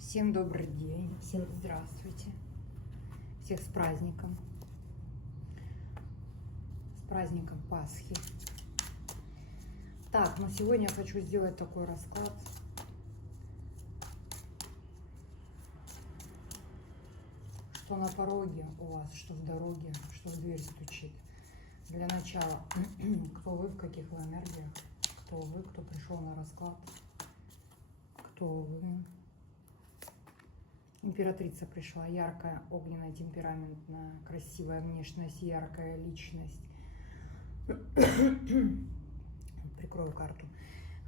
Всем добрый день, всем здравствуйте, всех с праздником Пасхи. Так, но сегодня я хочу сделать такой расклад. Что на пороге у вас, что в дороге, что в дверь стучит. Для начала, кто вы, в каких вы энергиях, кто вы, кто пришел на расклад, кто вы. Императрица пришла, яркая, огненная, темпераментная, красивая внешность, яркая личность. Прикрою карту.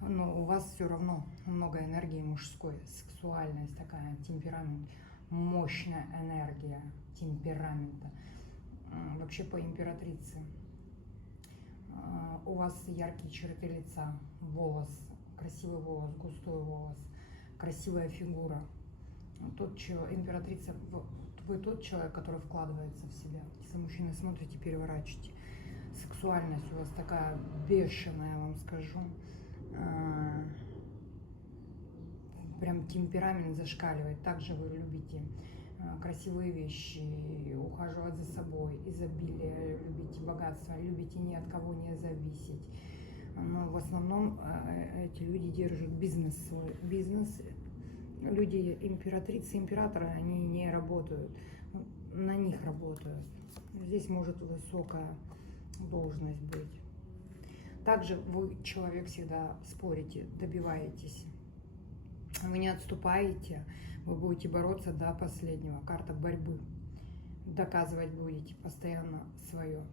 Но у вас все равно много энергии мужской, сексуальность такая, темперамент, мощная энергия темперамента. Вообще по императрице. У вас яркие черты лица, волос, красивый волос, густой волос, красивая фигура. Императрица, вы тот человек, который вкладывается в себя. Если мужчины смотрите, переворачивайте. Сексуальность у вас такая бешеная, я вам скажу. Прям темперамент зашкаливает. Также вы любите красивые вещи, ухаживать за собой, изобилие, любите богатство, любите ни от кого не зависеть. Но в основном эти люди держат бизнес свой. Бизнес. Люди, императрицы, императоры, они не работают, на них работают. Здесь может высокая должность быть. Также вы, человек, всегда спорите, добиваетесь. Вы не отступаете, вы будете бороться до последнего. Карта борьбы. Доказывать будете постоянно свое.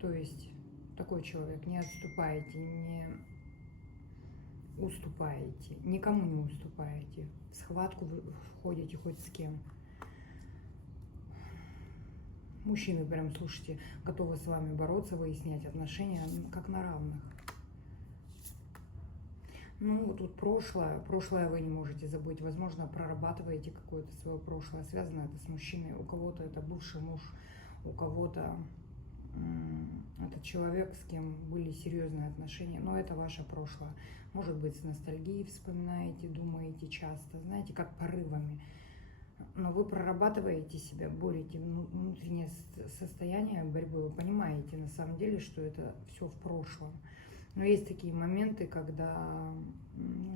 То есть такой человек, не отступаете, не уступаете, никому не уступаете. В схватку вы входите хоть с кем. Мужчины, прям, слушайте, готовы с вами бороться, выяснять отношения, как на равных. Ну, тут прошлое вы не можете забыть. Возможно, прорабатываете какое-то свое прошлое. Связано это с мужчиной. У кого-то это бывший муж, у кого-то это человек, с кем были серьезные отношения. Но это ваше прошлое. Может быть, с ностальгией вспоминаете, думаете часто. Знаете, как порывами. Но вы прорабатываете себя, борете внутреннее состояние борьбы. Вы понимаете на самом деле, что это все в прошлом. Но есть такие моменты, когда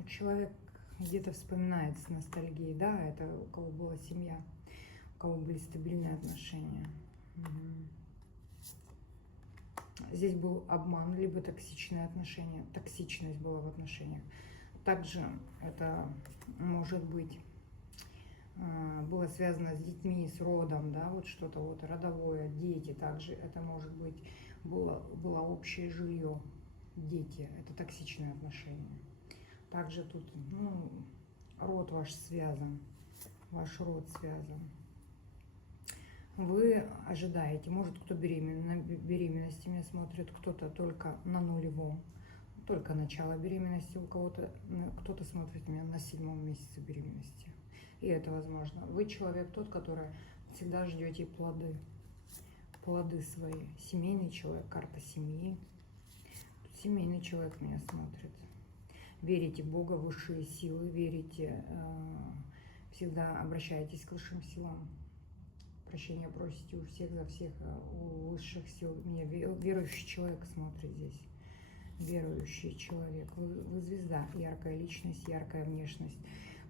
человек где-то вспоминает с ностальгией. Да, это у кого была семья, у кого были стабильные отношения. Здесь был обман, либо токсичные отношения. Токсичность была в отношениях. Также это может быть было связано с детьми, с родом, да, вот что-то вот родовое, дети. Также это может быть было общее жилье. Дети, это токсичные отношения. Также тут, род ваш связан, ваш род связан. Вы ожидаете, может, кто беременна, беременности меня смотрит, кто-то только на нулевом, только начало беременности, у кого-то, кто-то смотрит меня на 7-м месяце беременности. И это возможно. Вы человек тот, который всегда ждете плоды свои. Семейный человек, карта семьи. Семейный человек меня смотрит. Верите в Бога, высшие силы, верите, всегда обращаетесь к высшим силам. Прощения просите у всех за всех, у высших сил. Меня верующий человек смотрит здесь. Верующий человек. Вы звезда, яркая личность, яркая внешность.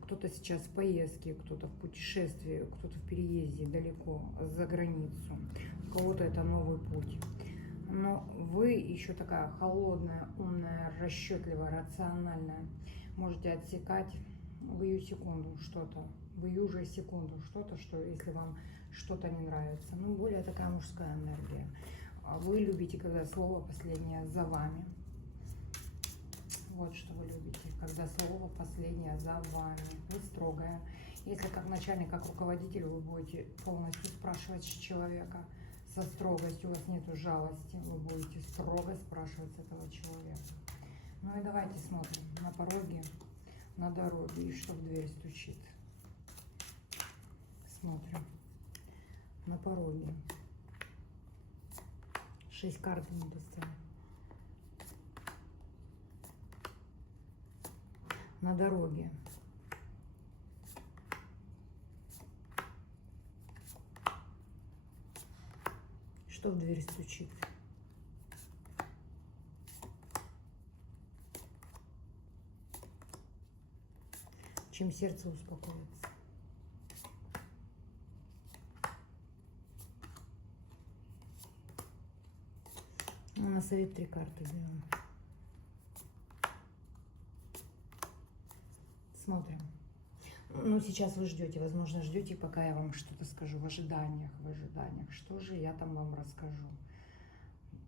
Кто-то сейчас в поездке, кто-то в путешествии, кто-то в переезде далеко, за границу. У кого-то это новый путь. Но вы еще такая холодная, умная, расчетливая, рациональная. Можете отсекать в ее секунду что-то, в ее же секунду что-то, что если вам что-то не нравится. Более такая мужская энергия. Вы любите, когда слово последнее за вами. Вот что вы любите, когда слово последнее за вами. Вы строгая. Если как начальник, как руководитель, вы будете полностью спрашивать с человека со строгостью, у вас нету жалости, вы будете строго спрашивать с этого человека. И давайте смотрим на пороге, на дороге, и что в дверь стучит. Смотрим на пороге. 6 карт не достанем. На дороге. Что в дверь стучит? Чем сердце успокоится? Ну, на совет 3 карты сделаем. Смотрим. Ну, сейчас вы ждете, возможно, ждете, пока я вам что-то скажу в ожиданиях, в ожиданиях. Что же я там вам расскажу?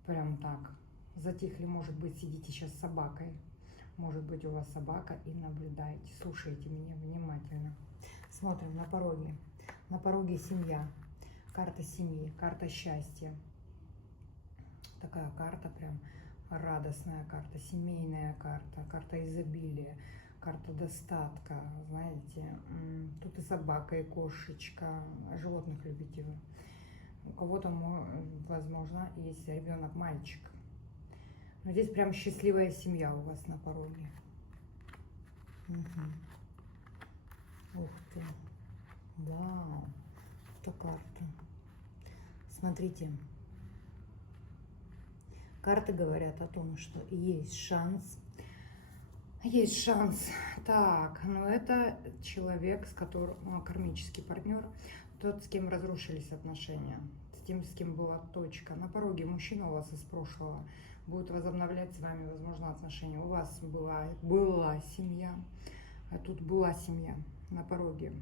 Прям так. Затихли, может быть, сидите сейчас с собакой. Может быть, у вас собака и наблюдаете. Слушайте меня внимательно. Смотрим на пороге. На пороге семья. Карта семьи, карта счастья. Такая карта прям радостная карта, семейная карта, карта изобилия, карта достатка, знаете. Тут и собака, и кошечка. Животных любите вы. У кого-то, возможно, есть ребенок, мальчик. Но здесь прям счастливая семья у вас на пороге. Угу. Ух ты. Вау. Что карта. Смотрите. Карты говорят о том, что есть шанс. Есть шанс. Так, но это человек, с которым кармический партнер, тот, с кем разрушились отношения, с тем, с кем была точка. На пороге мужчина у вас из прошлого будет возобновлять с вами, возможно, отношения. У вас была семья, а тут была семья на пороге.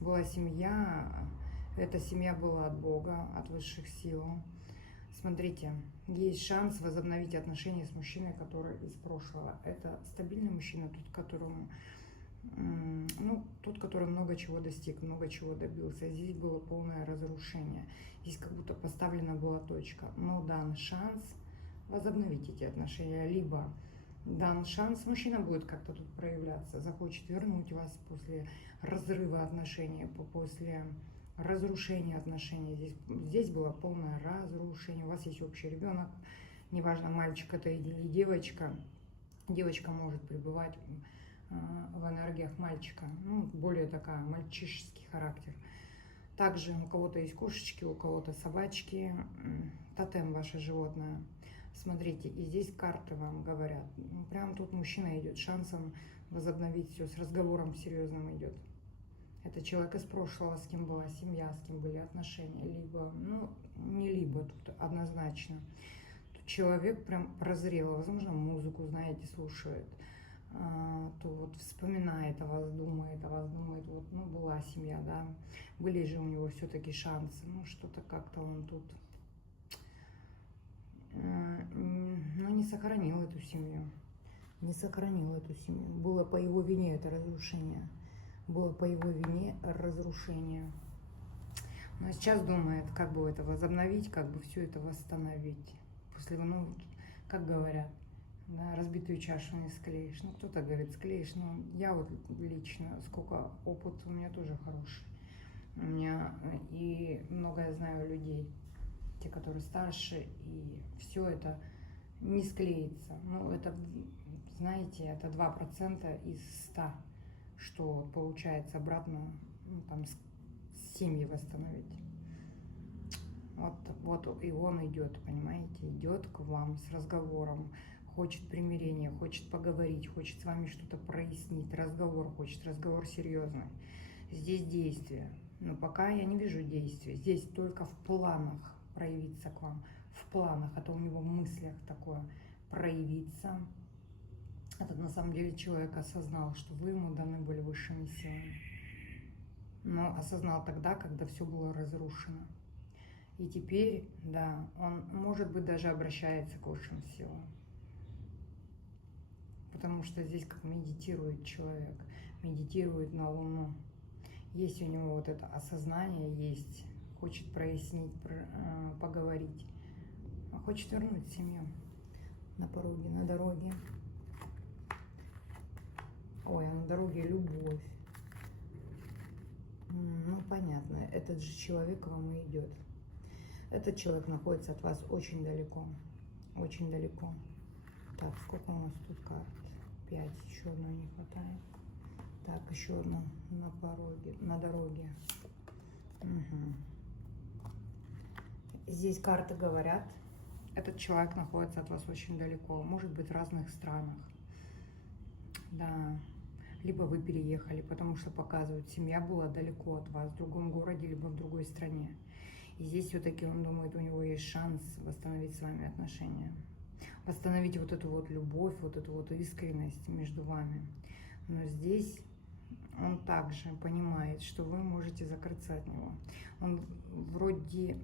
Была семья, эта семья была от Бога, от высших сил. Смотрите, есть шанс возобновить отношения с мужчиной, который из прошлого. Это стабильный мужчина, тот, который много чего достиг, много чего добился. Здесь было полное разрушение. Здесь как будто поставлена была точка. Но дан шанс возобновить эти отношения. Либо дан шанс, мужчина будет как-то тут проявляться, захочет вернуть вас после разрыва отношений, после разрушение отношений. Здесь было полное разрушение. У вас есть общий ребенок, неважно, мальчик это или девочка. Девочка может пребывать в энергиях мальчика. Ну, более такая мальчишеский характер. Также у кого-то есть кошечки, у кого-то собачки. Тотем ваше животное. Смотрите, и здесь карты вам говорят. Прям тут мужчина идет шансом возобновить все, с разговором серьезным идет. Это человек из прошлого, с кем была семья, с кем были отношения. Либо, не либо, тут однозначно. Тут человек прям прозрел, возможно, музыку, знаете, слушает. То вот вспоминает о вас, думает, вот, была семья, да. Были же у него все-таки шансы, что-то как-то он тут, не сохранил эту семью. Не сохранил эту семью. Было по его вине это разрушение. Было по его вине разрушение. Но сейчас думает, как бы это возобновить, как бы все это восстановить. После, как говорят, да, разбитую чашу не склеишь. Кто-то говорит, склеишь, но я вот лично, сколько опыт у меня тоже хороший. У меня и много я знаю людей, те, которые старше, и все это не склеится. Это, знаете, это 2% из 100. Что получается обратно, там, семьи восстановить. Вот и он идет, понимаете, идет к вам с разговором, хочет примирения, хочет поговорить, хочет с вами что-то прояснить, хочет разговор серьезный. Здесь действие, но пока я не вижу действия, здесь только в планах проявиться к вам, в планах, это у него в мыслях такое, проявиться. Этот на самом деле человек осознал, что вы ему даны были высшими силами. Но осознал тогда, когда все было разрушено. И теперь, да, он, может быть, даже обращается к высшим силам. Потому что здесь как медитирует человек, медитирует на Луну. Есть у него вот это осознание, есть, хочет прояснить, поговорить. Хочет вернуть семью на пороге, на дороге. Ой, а на дороге любовь. Понятно, этот же человек к вам и идет. Этот человек находится от вас очень далеко. Очень далеко. Так, сколько у нас тут карт? 5, еще одной не хватает. Так, еще одна на пороге, на дороге. Угу. Здесь карты говорят, этот человек находится от вас очень далеко, может быть, в разных странах. Да, либо вы переехали, потому что показывают, семья была далеко от вас, в другом городе, либо в другой стране. И здесь все-таки он думает, у него есть шанс восстановить с вами отношения. Восстановить вот эту вот любовь, вот эту вот искренность между вами. Но здесь он также понимает, что вы можете закрыться от него. Он вроде,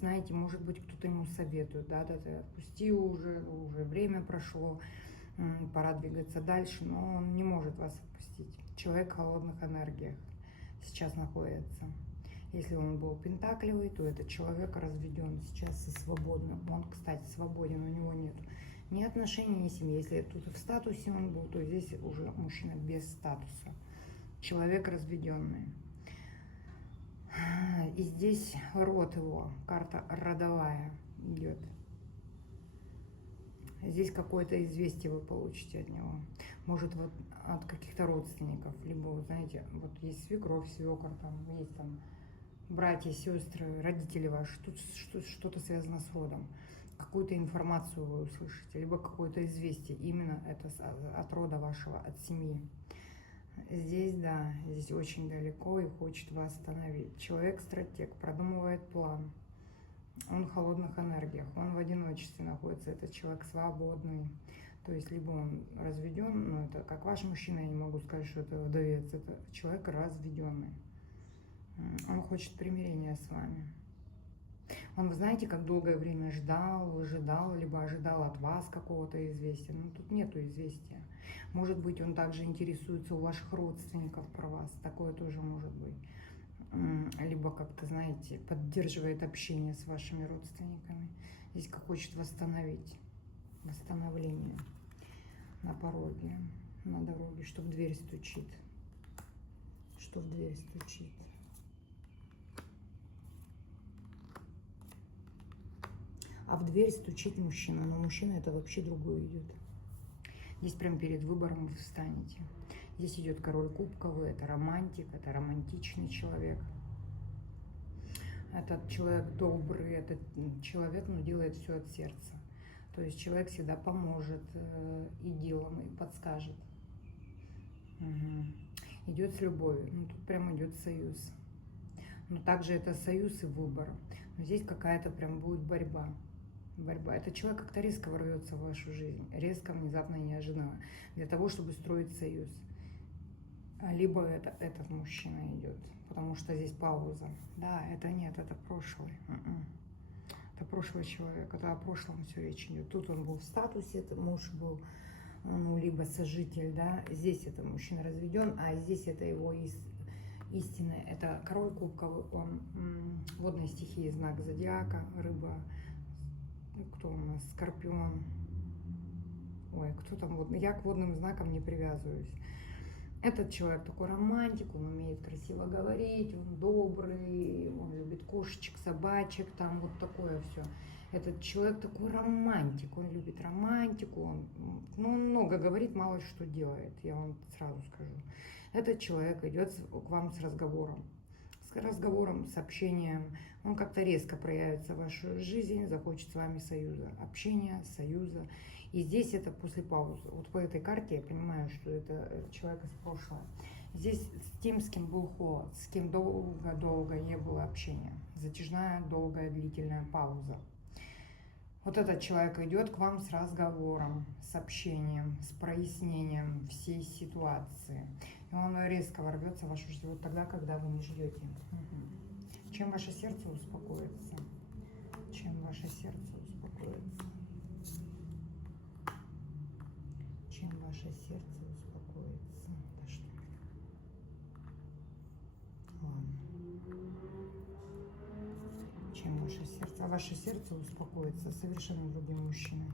знаете, может быть, кто-то ему советует, да, ты отпусти уже время прошло, пора двигаться дальше, но он не может вас отпустить. Человек в холодных энергиях сейчас находится. Если он был пентаклевый, то этот человек разведен сейчас и свободно. Он, кстати, свободен, у него нет ни отношений, ни семьи. Если тут в статусе он был, то здесь уже мужчина без статуса. Человек разведенный. И здесь род его, карта родовая идет. Здесь какое-то известие вы получите от него. Может, вот от каких-то родственников. Либо, вот, знаете, вот есть свекровь, свекор, там есть там братья, сестры, родители ваши. Тут что-то связано с родом. Какую-то информацию вы услышите. Либо какое-то известие. Именно это от рода вашего, от семьи. Здесь, да, здесь очень далеко и хочет вас остановить. Человек-стратег, продумывает план. Он в холодных энергиях, он в одиночестве находится, этот человек свободный. То есть, либо он разведен, но это как ваш мужчина, я не могу сказать, что это вдовец, это человек разведенный. Он хочет примирения с вами. Он, вы знаете, как долгое время ждал, выжидал, либо ожидал от вас какого-то известия. Но тут нету известия. Может быть, он также интересуется у ваших родственников про вас. Такое тоже может быть. Либо как-то, знаете, поддерживает общение с вашими родственниками. Здесь как хочет восстановить. Восстановление на пороге, на дороге, что в дверь стучит. Что в дверь стучит. А в дверь стучит мужчина, но мужчина это вообще другой идет. Здесь прям перед выбором вы встанете. Здесь идет король кубковый, это романтик, это романтичный человек. Этот человек добрый, этот человек, ну, делает все от сердца. То есть человек всегда поможет и делом, и подскажет. Угу. Идет с любовью, ну тут прям идет союз. Но также это союз и выбор. Но здесь какая-то прям будет борьба. Борьба. Этот человек как-то резко ворвется в вашу жизнь. Резко, внезапно, неожиданно. Для того, чтобы строить союз. Либо этот мужчина идет. Потому что здесь пауза. Да, это нет, это прошлый. Это прошлый человек. Это о прошлом все речь идет. Тут он был в статусе, это муж был, ну, либо сожитель, да. Здесь это мужчина разведен, а здесь это его истинное. Это король кубковый, он водной стихии, знак зодиака, рыба. Кто у нас? Скорпион. Ой, кто там водный? Я к водным знакам не привязываюсь. Этот человек такой романтик, он умеет красиво говорить, он добрый, он любит кошечек, собачек, там вот такое все. Этот человек такой романтик, он любит романтику, он много говорит, мало что делает, я вам сразу скажу. Этот человек идет к вам с разговором, с общением. Он как-то резко проявится в вашу жизнь, захочет с вами союза, общения, союза. И здесь это после паузы. Вот по этой карте я понимаю, что это человек из прошлого. Здесь с тем, с кем был холод, с кем долго-долго не было общения. Затяжная, долгая, длительная пауза. Вот этот человек идет к вам с разговором, с общением, с прояснением всей ситуации. И он резко ворвется в вашу жизнь вот тогда, когда вы не ждете. Чем ваше сердце успокоится? Чем ваше сердце успокоится? Чем ваше сердце успокоится? Да что? Ладно. Чем ваше сердце? А ваше сердце успокоится совершенно другим мужчиной.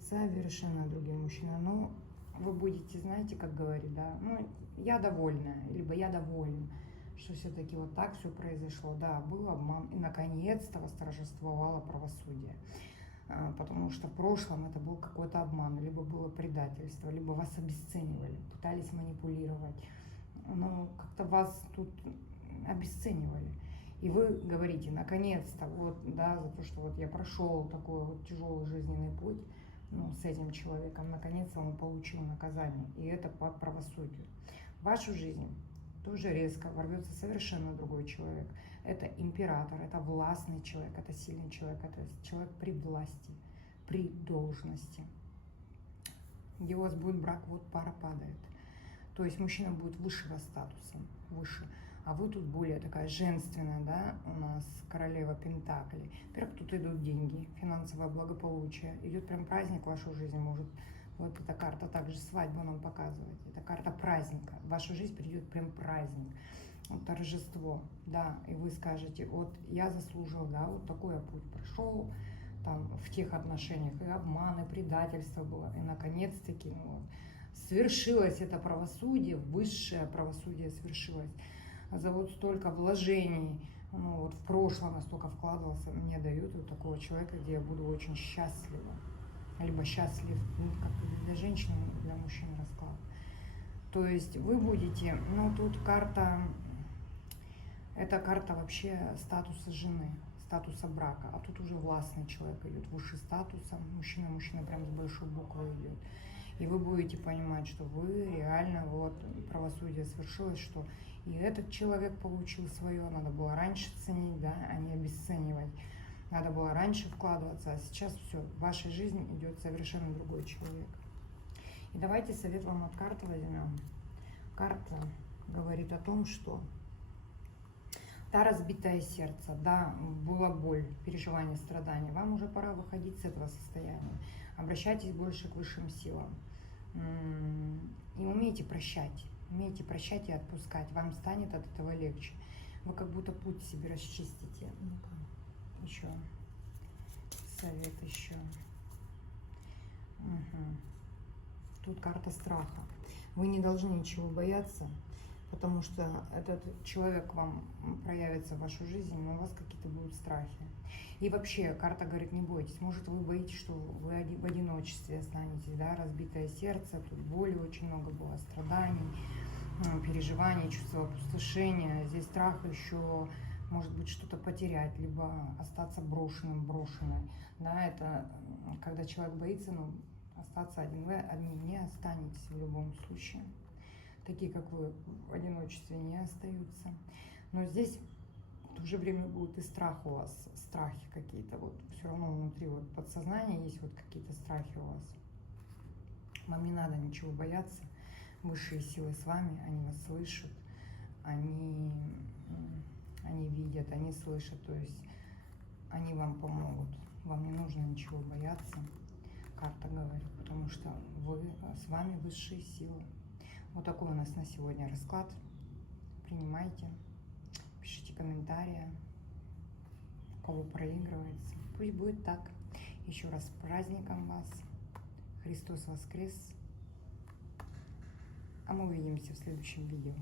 Совершенно другим мужчиной. Но вы будете, знаете, как говорит, да, ну, я довольна, либо я доволен, что все-таки вот так все произошло. Да, был обман, и наконец-то восторжествовало правосудие. Потому что в прошлом это был какой-то обман, либо было предательство, либо вас обесценивали, пытались манипулировать. Но как-то вас тут обесценивали. И вы говорите, наконец-то, вот, да, за то, что вот я прошел такой вот тяжелый жизненный путь, ну, с этим человеком, наконец-то он получил наказание, и это по правосудию. В вашу жизнь тоже резко ворвется совершенно другой человек. Это император, это властный человек, это сильный человек, это человек при власти, при должности. Где у вас будет брак, вот пара падает. То есть мужчина будет высшего статуса, выше. А вы тут более такая женственная, да, у нас королева Пентаклей. Во-первых, тут идут деньги, финансовое благополучие. Идет прям праздник в вашу жизнь, может. Вот эта карта также свадьбу нам показывает. Это карта праздника. В вашу жизнь придет прям праздник, вот, торжество, да. И вы скажете, вот я заслужил, да, вот такой я путь прошел, там в тех отношениях и обман, и предательство было. И наконец-таки, ну, вот, свершилось это правосудие, высшее правосудие свершилось. За вот столько вложений, ну, вот в прошлом я столько вкладывался, мне дают вот такого человека, где я буду очень счастлива. Либо счастлив, ну, как для женщины, для мужчин расклад. То есть вы будете, ну, тут карта, это карта вообще статуса жены, статуса брака, а тут уже властный человек идет, выше статуса, мужчина прям с большой буквы идет. И вы будете понимать, что вы реально, вот, правосудие свершилось, что и этот человек получил свое, надо было раньше ценить, да, а не обесценивать. Надо было раньше вкладываться, а сейчас все, в вашей жизни идет совершенно другой человек. И давайте совет вам от карты возьмем. Карта говорит о том, что да, разбитое сердце, да, была боль, переживание, страдания. Вам уже пора выходить с этого состояния. Обращайтесь больше к высшим силам. И умейте прощать и отпускать. Вам станет от этого легче. Вы как будто путь себе расчистите. Ну-ка, еще совет еще. Угу. Тут карта страха. Вы не должны ничего бояться, потому что этот человек к вам проявится в вашу жизнь, но у вас какие-то будут страхи. И вообще, карта говорит, не бойтесь. Может, вы боитесь, что вы в одиночестве останетесь, да, разбитое сердце, тут боли очень много было, страданий, переживаний, чувства опустошения. Здесь страх еще, может быть, что-то потерять, либо остаться брошенным, брошенной. Да, это когда человек боится, ну, остаться один. Вы одни не останетесь в любом случае. Такие, как вы, в одиночестве не остаются. Но здесь в то же время будут и страх у вас, страхи какие-то. Вот все равно внутри вот подсознания есть вот какие-то страхи у вас. Вам не надо ничего бояться. Высшие силы с вами, они вас слышат, они видят, они слышат, то есть они вам помогут. Вам не нужно ничего бояться, карта говорит, потому что с вами высшие силы. Вот такой у нас на сегодня расклад. Принимайте, пишите комментарии, у кого проигрывается. Пусть будет так. Еще раз с праздником вас. Христос воскрес. А мы увидимся в следующем видео.